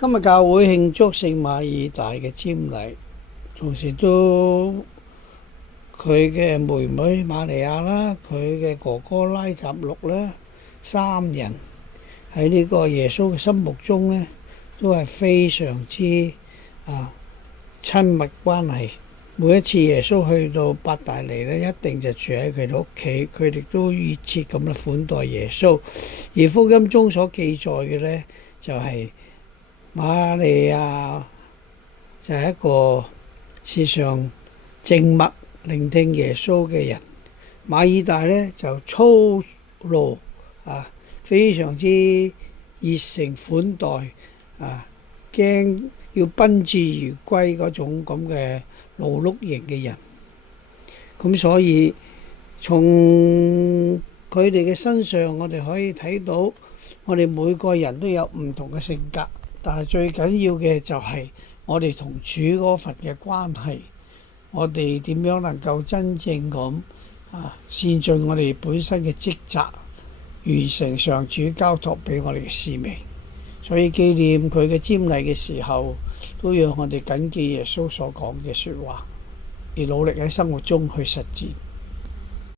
今日教會慶祝聖馬爾大嘅瞻禮，同時都佢嘅妹妹瑪利亞啦，佢嘅哥哥拉匝祿啦，三人喺呢個耶穌嘅心目中呢，都係非常之親密關係。每一次耶穌去到伯大尼呢，一定就住喺佢哋屋企，佢哋都熱切咁樣款待耶穌。而福音中所記載嘅呢，就係瑪利亞就係一個時常靜默聆聽耶穌嘅人，馬爾大呢就操勞非常之熱誠款待驚要賓至如歸嗰種咁嘅勞碌型嘅人。咁所以從佢哋嘅身上，我哋可以睇到，我哋每個人都有唔同嘅性格，但係最緊要嘅就係我哋同主嗰份嘅關係，我哋點樣能夠真正咁善盡我哋本身嘅職責，完成上主交託俾我哋嘅使命。所以紀念佢嘅瞻禮嘅時候，都讓我哋謹記耶穌所講嘅說話，而努力喺生活中去實踐。